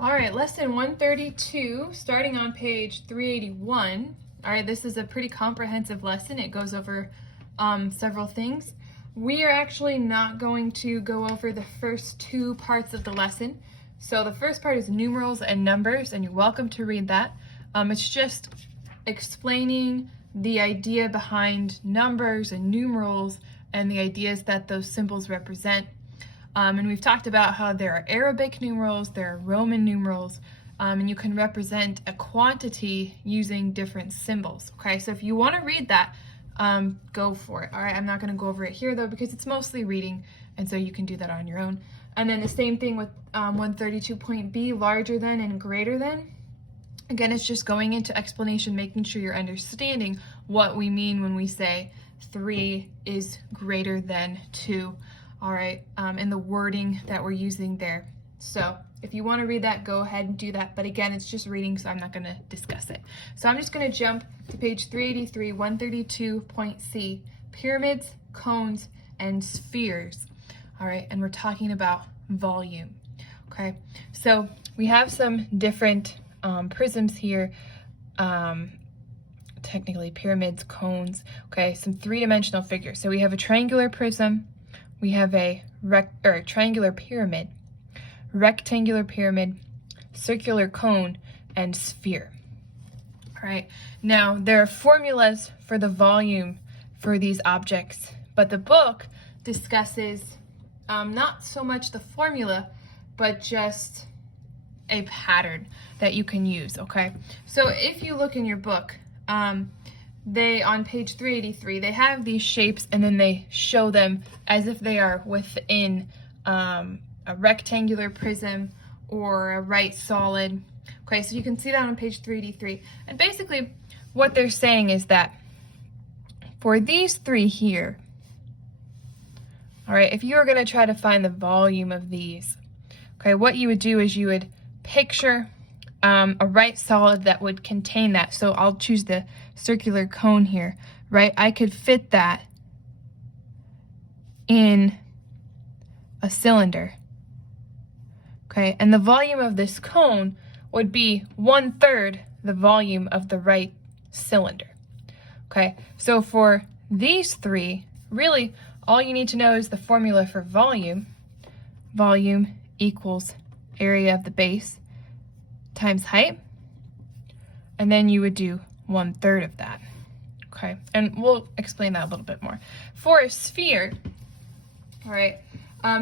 All right, lesson 132, starting on page 381. All right, this is a pretty comprehensive lesson. It goes over several things. We are actually not going to go over the first two parts of the lesson. So the first part is numerals and numbers, and you're welcome to read that. It's just explaining the idea behind numbers and numerals and the ideas that those symbols represent. And we've talked about how there are Arabic numerals, there are Roman numerals, and you can represent a quantity using different symbols. Okay, so if you want to read that, go for it. All right, I'm not going to go over it here though because it's mostly reading, and so you can do that on your own. And then the same thing with 132.b, larger than and greater than. Again, it's just going into explanation, making sure you're understanding what we mean when we say 3 is greater than 2. All right, and the wording that we're using there. So if you want to read that, go ahead and do that. But again, it's just reading, so I'm not going to discuss it. So I'm just going to jump to page 383, 132.c, pyramids, cones, and spheres. All right, and we're talking about volume. Okay, so we have some different prisms here. Technically pyramids, cones. Okay, some three-dimensional figures. So we have a triangular prism. We have a triangular pyramid, rectangular pyramid, circular cone, and sphere. All right, now there are formulas for the volume for these objects, but the book discusses not so much the formula, but just a pattern that you can use, okay? So if you look in your book, they, on page 383, they have these shapes and then they show them as if they are within a rectangular prism or a right solid. Okay, so you can see that on page 383. And basically what they're saying is that for these three here, all right, if you were going to try to find the volume of these, okay, what you would do is you would picture a right solid that would contain that. So I'll choose the circular cone here, right? I could fit that in a cylinder, okay? And the volume of this cone would be 1/3 the volume of the right cylinder, okay? So for these three, really all you need to know is the formula for volume. Volume equals area of the base times height, and then you would do 1/3 of that, okay? And we'll explain that a little bit more. For a sphere, all right,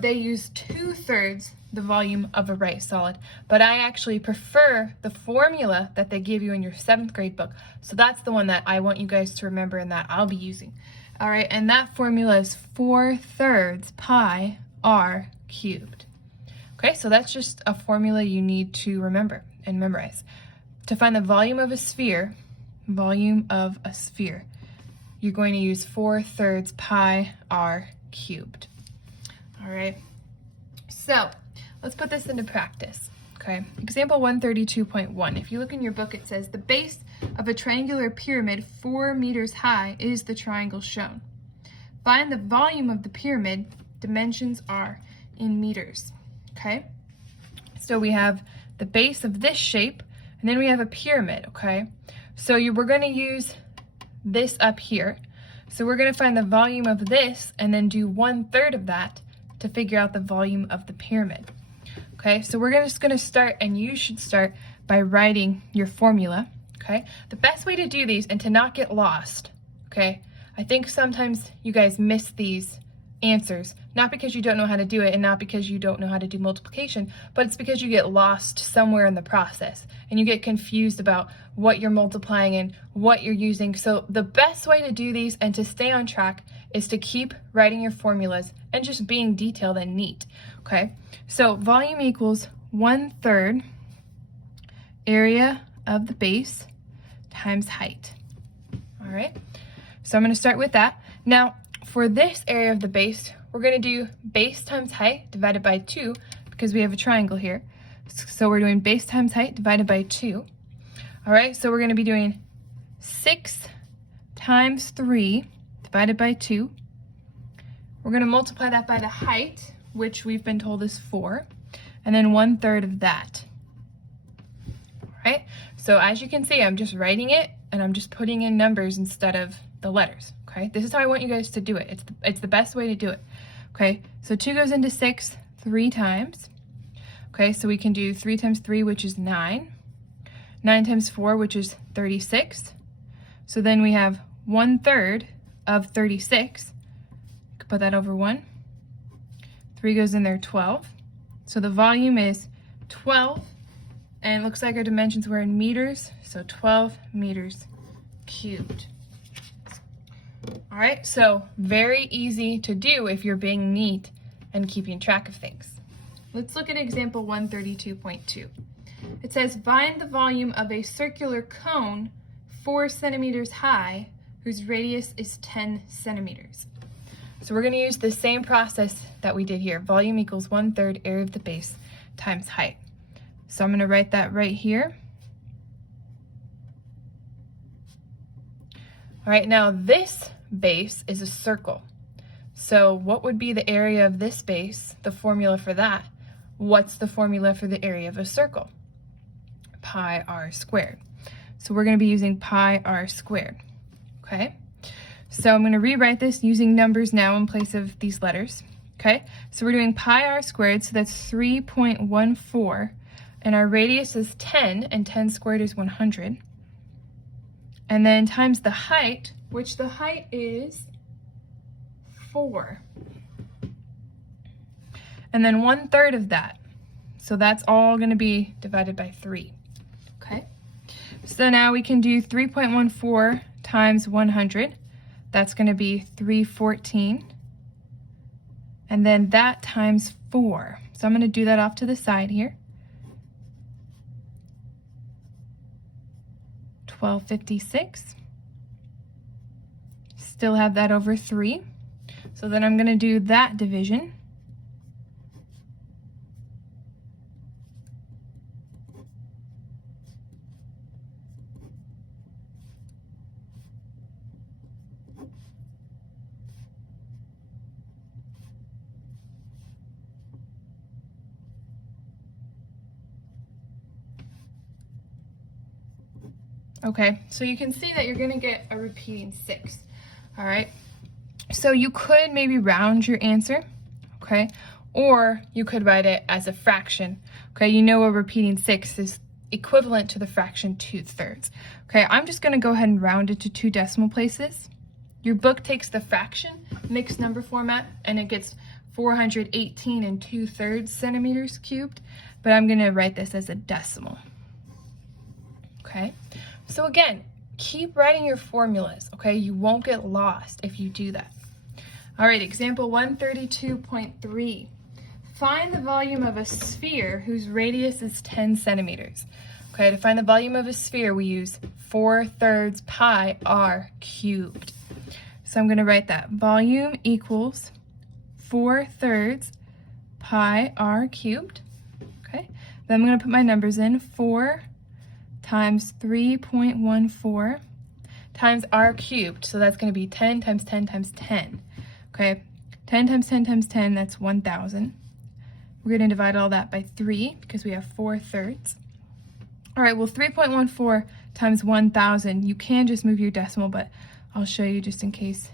they use 2/3 the volume of a right solid, but I actually prefer the formula that they give you in your 7th grade book, so that's the one that I want you guys to remember and that I'll be using. All right, and that formula is 4/3 pi r cubed. Okay, so that's just a formula you need to remember and memorize. To find the volume of a sphere, you're going to use 4/3 pi r cubed. All right, so let's put this into practice. Okay, example 132.1. If you look in your book, it says the base of a triangular pyramid 4 meters high is the triangle shown. Find the volume of the pyramid, dimensions are in meters. Okay, so we have the base of this shape, and then we have a pyramid, okay? So we're going to use this up here. So we're going to find the volume of this and then do 1/3 of that to figure out the volume of the pyramid. Okay, so we're just going to start, and you should start by writing your formula, okay? The best way to do these and to not get lost, okay? I think sometimes you guys miss these answers, not because you don't know how to do it and not because you don't know how to do multiplication, but it's because you get lost somewhere in the process and you get confused about what you're multiplying and what you're using. So the best way to do these and to stay on track is to keep writing your formulas and just being detailed and neat, okay? So volume equals 1/3 area of the base times height. All right, so I'm going to start with that. Now, for this area of the base, we're going to do base times height divided by 2 because we have a triangle here. So we're doing base times height divided by 2. All right, so we're going to be doing 6 times 3 divided by 2. We're going to multiply that by the height, which we've been told is 4, and then 1/3 of that. right? So as you can see, I'm just writing it and I'm just putting in numbers instead of the letters, okay? This is how I want you guys to do it. It's the best way to do it, okay? So 2 goes into 6 3 times, okay? So we can do 3 times 3, which is 9. 9 times 4, which is 36. So then we have 1/3 of 36. Put that over 1. 3 goes in there, 12. So the volume is 12, and it looks like our dimensions were in meters, so 12 meters cubed. All right, so very easy to do if you're being neat and keeping track of things. Let's look at example 132.2. It says, find the volume of a circular cone 4 centimeters high, whose radius is 10 centimeters. So we're going to use the same process that we did here. Volume equals 1/3 area of the base times height. So I'm going to write that right here. All right, now this base is a circle. So what would be the area of this base, the formula for that? What's the formula for the area of a circle? Pi r squared. So we're going to be using pi r squared, okay? So I'm going to rewrite this using numbers now in place of these letters, okay? So we're doing pi r squared, so that's 3.14, and our radius is 10, and 10 squared is 100. And then times the height, which the height is 4. And then 1/3 of that. So that's all going to be divided by 3, okay? So now we can do 3.14 times 100. That's going to be 314. And then that times 4. So I'm going to do that off to the side here. 1256. Still have that over 3. So then I'm going to do that division. Okay, so you can see that you're going to get a repeating 6, all right? So you could maybe round your answer, okay? Or you could write it as a fraction, okay? You know a repeating 6 is equivalent to the fraction 2/3. Okay, I'm just going to go ahead and round it to 2 decimal places. Your book takes the fraction, mixed number format, and it gets 418 2/3 centimeters cubed, but I'm going to write this as a decimal, okay? So again, keep writing your formulas, okay? You won't get lost if you do that. All right, example 132.3. Find the volume of a sphere whose radius is 10 centimeters. Okay, to find the volume of a sphere, we use 4/3 pi r cubed. So I'm going to write that. Volume equals 4/3 pi r cubed. Okay, then I'm going to put my numbers in. 4 times 3.14 times r cubed. So that's going to be 10 times 10 times 10. Okay, 10 times 10 times 10, that's 1,000. We're going to divide all that by 3 because we have 4/3. All right, well, 3.14 times 1,000, you can just move your decimal, but I'll show you just in case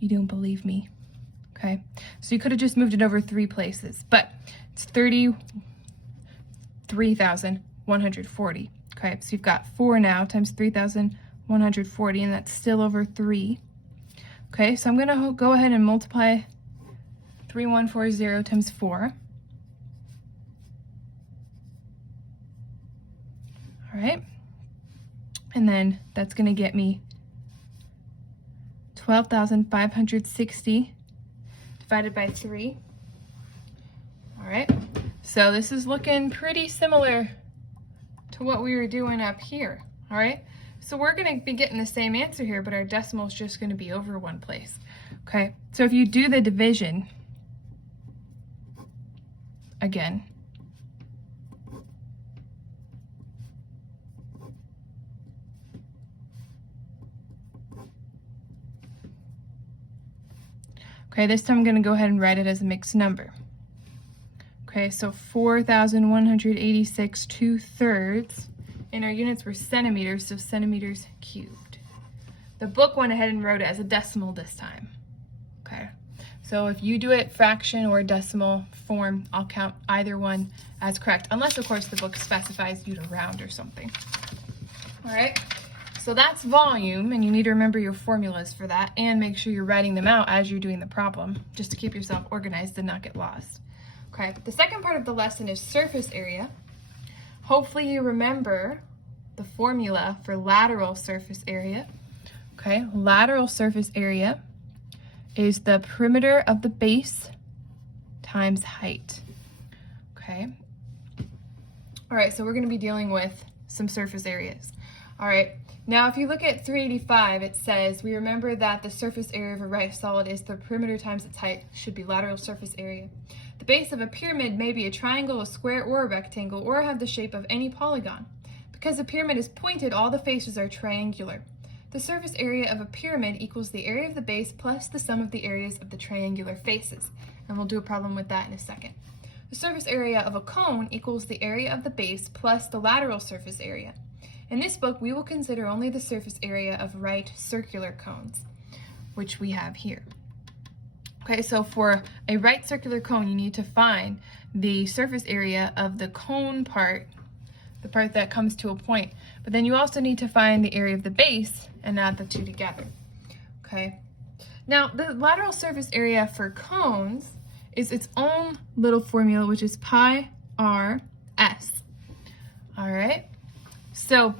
you don't believe me. Okay, so you could have just moved it over 3 places, but it's 33,140. Okay, so you've got 4 now times 3,140, and that's still over 3. Okay, so I'm going to go ahead and multiply 3140 times 4. All right, and then that's going to get me 12,560 divided by 3. All right, so this is looking pretty similar to what we were doing up here. All right, so we're going to be getting the same answer here, but our decimal is just going to be over 1 place. Okay, so if you do the division again, okay, this time I'm going to go ahead and write it as a mixed number. Okay, Okay, so 4,186 2/3. And our units were centimeters, so centimeters cubed. The book went ahead and wrote it as a decimal this time. Okay, so if you do it fraction or decimal form, I'll count either one as correct, unless of course the book specifies you to round or something. All right, so that's volume, and you need to remember your formulas for that and make sure you're writing them out as you're doing the problem, just to keep yourself organized and not get lost. Okay, the second part of the lesson is surface area. Hopefully you remember the formula for lateral surface area. Okay, lateral surface area is the perimeter of the base times height. Okay. All right, so we're going to be dealing with some surface areas. All right, now if you look at 385, it says, we remember that the surface area of a right solid is the perimeter times its height, should be lateral surface area. The base of a pyramid may be a triangle, a square, or a rectangle, or have the shape of any polygon. Because the pyramid is pointed, all the faces are triangular. The surface area of a pyramid equals the area of the base plus the sum of the areas of the triangular faces. And we'll do a problem with that in a second. The surface area of a cone equals the area of the base plus the lateral surface area. In this book, we will consider only the surface area of right circular cones, which we have here. Okay, so for a right circular cone, you need to find the surface area of the cone part, the part that comes to a point. But then you also need to find the area of the base and add the two together. Okay. Now, the lateral surface area for cones is its own little formula, which is pi r s. All right. So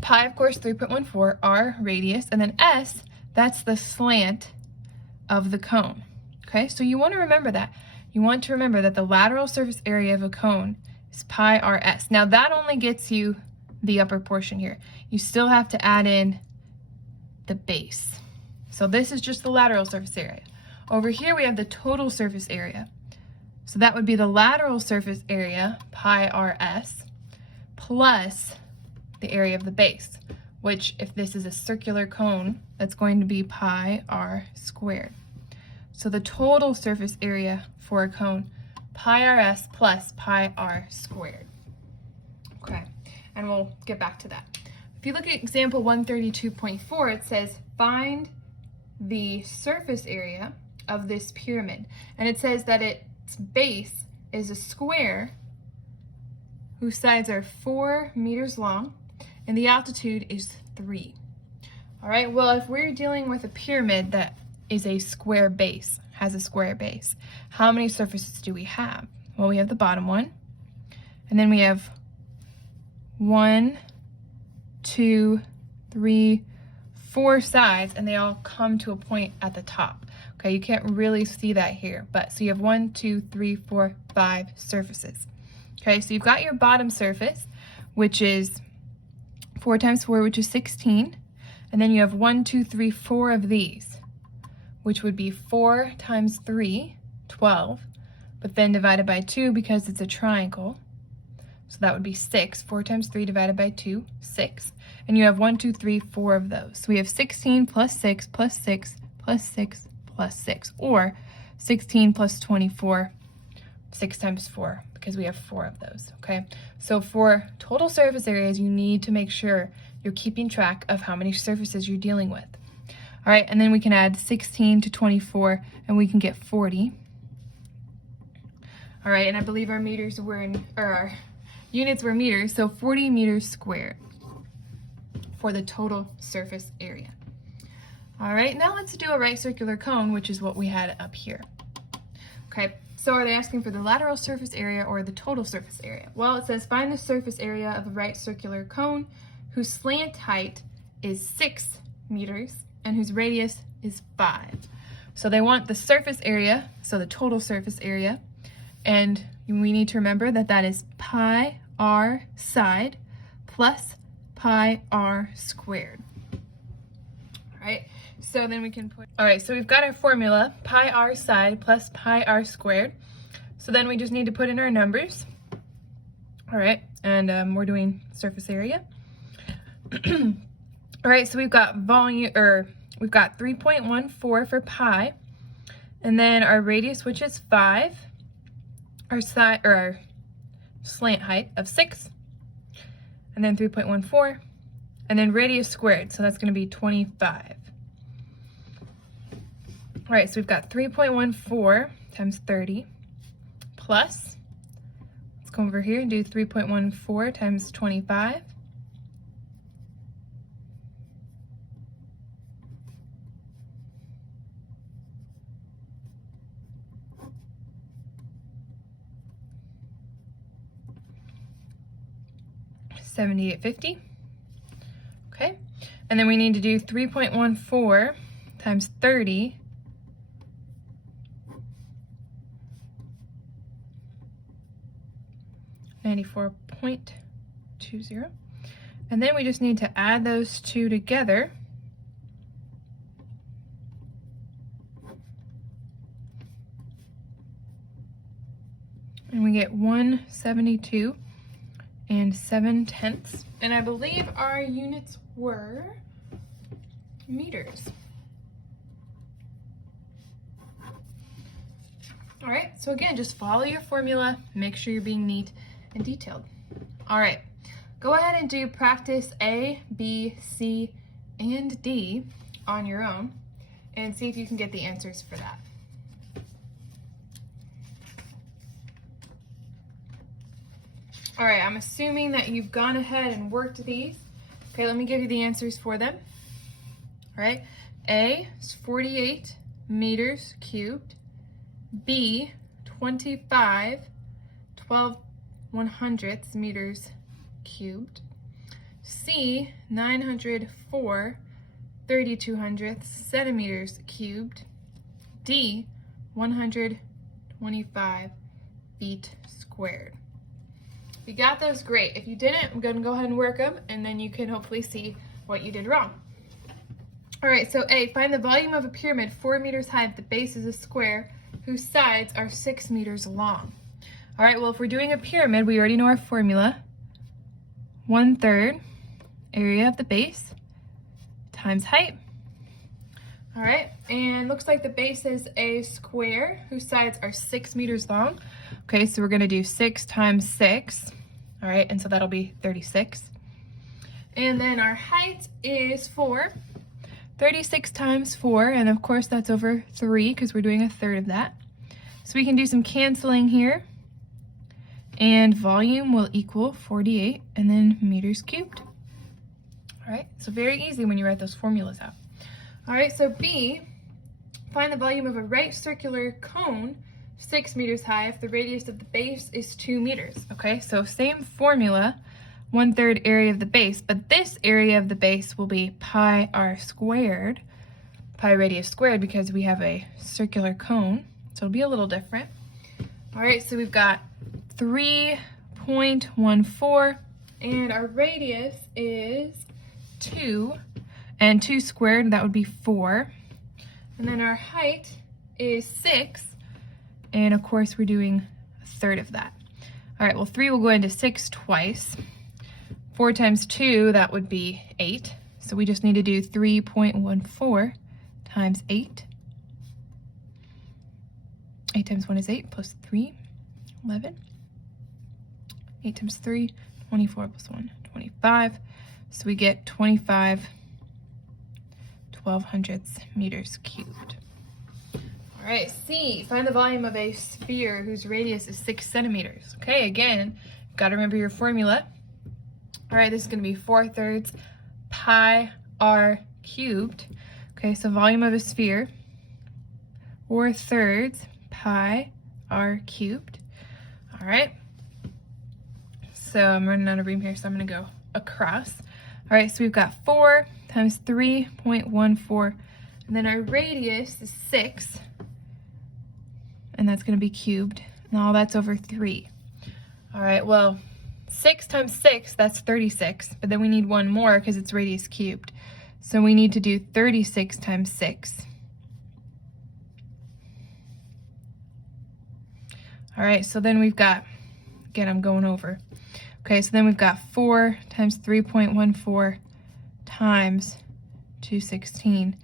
pi, of course, 3.14, r, radius, and then s, that's the slant of the cone. Okay, so you want to remember that. You want to remember that the lateral surface area of a cone is pi r s. Now that only gets you the upper portion here. You still have to add in the base. So this is just the lateral surface area. Over here we have the total surface area. So that would be the lateral surface area, pi r s, plus the area of the base, which if this is a circular cone, that's going to be pi r squared. So the total surface area for a cone, pi r s plus pi r squared. Okay, and we'll get back to that. If you look at example 132.4, it says find the surface area of this pyramid. And it says that its base is a square whose sides are 4 meters long and the altitude is 3. All right, well, if we're dealing with a pyramid that is a square base, has a square base, how many surfaces do we have? Well, we have the bottom one, and then we have 1, 2, 3, 4 sides, and they all come to a point at the top. Okay, you can't really see that here, but so you have 1, 2, 3, 4, 5 surfaces. Okay, so you've got your bottom surface, which is 4 times 4, which is 16. And then you have 1, 2, 3, 4 of these, which would be 4 times 3, 12, but then divided by 2 because it's a triangle. So that would be 6. 4 times 3 divided by 2, 6. And you have 1, 2, 3, 4 of those. So we have 16 plus 6 plus 6 plus 6 plus 6, or 16 plus 24, 6 times 4, because we have 4 of those, okay? So for total surface areas, you need to make sure you're keeping track of how many surfaces you're dealing with. All right, and then we can add 16 to 24, and we can get 40. All right, and I believe our meters were our units were meters, so 40 meters squared for the total surface area. All right, now let's do a right circular cone, which is what we had up here. Okay, so are they asking for the lateral surface area or the total surface area? Well, it says find the surface area of a right circular cone whose slant height is 6 meters and whose radius is 5. So they want the surface area, so the total surface area, and we need to remember that that is pi r side plus pi r squared. All right, so then we can put, all right, so we've got our formula, pi r side plus pi r squared. So then we just need to put in our numbers. All right, and we're doing surface area. All right, so we've got volume, or we've got 3.14 for pi, and then our radius, which is 5, our side or our slant height of 6, and then 3.14, and then radius squared, so that's going to be 25. All right, so we've got 3.14 times 30 plus, let's go over here and do 3.14 times 25. $78.50. Okay, and then we need to do 3.14 times 30. $94.20. And then we just need to add those two together. And we get 172 7/10. And I believe our units were meters. All right, so again, just follow your formula, make sure you're being neat and detailed. All right, go ahead and do practice A, B, C, and D on your own and see if you can get the answers for that. All right, I'm assuming that you've gone ahead and worked these. Okay, let me give you the answers for them. All right, A is 48 meters cubed. B, 25 12/100ths meters cubed. C, 904 3200ths centimeters cubed. D, 125 feet squared. If you got those, great. If you didn't, I'm going to go ahead and work them, and then you can hopefully see what you did wrong. All right, so A, find the volume of a pyramid 4 meters high if the base is a square whose sides are 6 meters long. All right, well, if we're doing a pyramid, we already know our formula. 1/3 area of the base times height. All right, and looks like the base is a square whose sides are 6 meters long. Okay, so we're gonna do 6 times 6. All right, and so that'll be 36. And then our height is 4. 36 times 4, and of course that's over 3 because we're doing 1/3 of that. So we can do some canceling here. And volume will equal 48 and then meters cubed. All right, so very easy when you write those formulas out. All right, so B, find the volume of a right circular cone 6 meters high if the radius of the base is 2 meters. Okay, so same formula, 1/3 area of the base, but this area of the base will be pi r squared, pi radius squared, because we have a circular cone, so it'll be a little different. All right, so we've got 3.14, and our radius is 2, and 2 squared, that would be 4. And then our height is 6, and of course we're doing 1/3 of that. All right, well 3 will go into 6 twice. 4 times 2, that would be 8. So we just need to do 3.14 times 8. 8 times 1 is 8, plus 3, 11. 8 times 3, 24 plus 1, 25. So we get 25 12/100ths meters cubed. All right, C, find the volume of a sphere whose radius is 6 centimeters. Okay, again, you've got to remember your formula. All right, this is going to be 4/3 pi r cubed. Okay, so volume of a sphere, 4/3 pi r cubed. All right. So I'm running out of room here, so I'm going to go across. All right, so we've got 4 times 3.14, and then our radius is 6, and that's going to be cubed, and all that's over 3. All right, well, 6 times 6, that's 36, but then we need one more because it's radius cubed. So we need to do 36 times 6. All right, so then we've got, again, I'm going over. Okay, so then we've got 4 times 3.14 times 216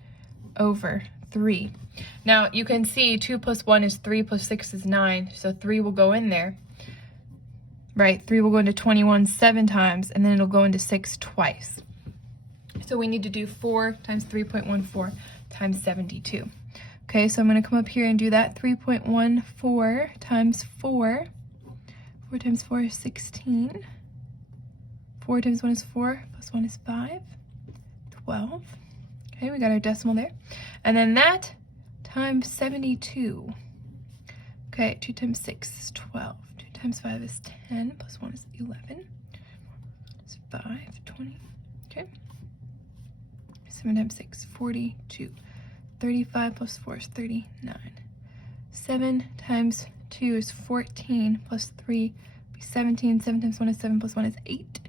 over 3. Now you can see 2 plus 1 is 3 plus 6 is 9, so 3 will go in there. Right, 3 will go into 21 7 times, and then it'll go into 6 twice. So we need to do 4 times 3.14 times 72. Okay, so I'm going to come up here and do that. 3.14 times 4. 4 times 4 is 16. 4 times 1 is 4, plus 1 is 5. 12. Okay, we got our decimal there. And then that times 72. Okay, 2 times 6 is 12. 2 times 5 is 10, plus 1 is 11. It's 5, 20. Okay. 7 times 6, 42. 35 plus 4 is 39. 7 times 2 is 14, plus 3 be 17. 7 times 1 is 7, plus 1 is 8.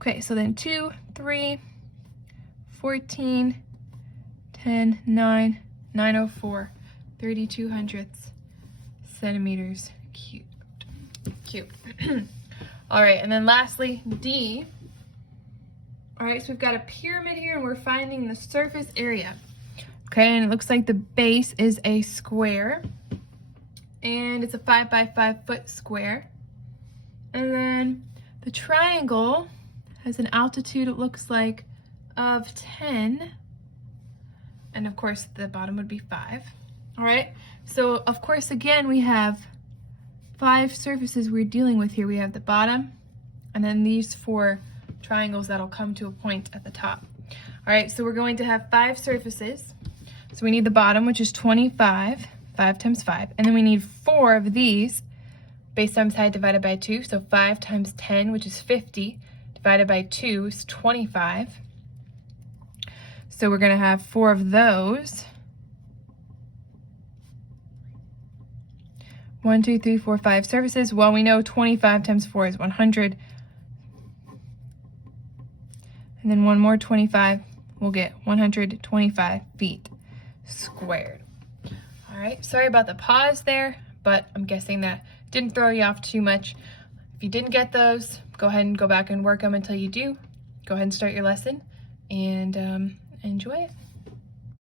Okay, so then 2, 3, 14, 10, 9, 904, 32 hundredths centimeters cubed. All right, and then lastly, D. All right, so we've got a pyramid here, and we're finding the surface area. Okay, and it looks like the base is a square, and it's a 5 by 5 foot square. And then the triangle has an altitude, it looks like, of 10. And of course, the bottom would be 5. All right, so of course, again, we have 5 surfaces we're dealing with here. We have the bottom, and then these 4 triangles that'll come to a point at the top. All right, so we're going to have 5 surfaces. So we need the bottom, which is 25, 5 times 5. And then we need 4 of these, base times height divided by 2. So 5 times 10, which is 50, divided by 2 is 25. So we're going to have 4 of those. 1, 2, 3, 4, 5 surfaces. Well, we know 25 times 4 is 100. And then one more 25, we'll get 125 feet squared. All right, sorry about the pause there, but I'm guessing that didn't throw you off too much. If you didn't get those, go ahead and go back and work them until you do. Go ahead and start your lesson and enjoy it.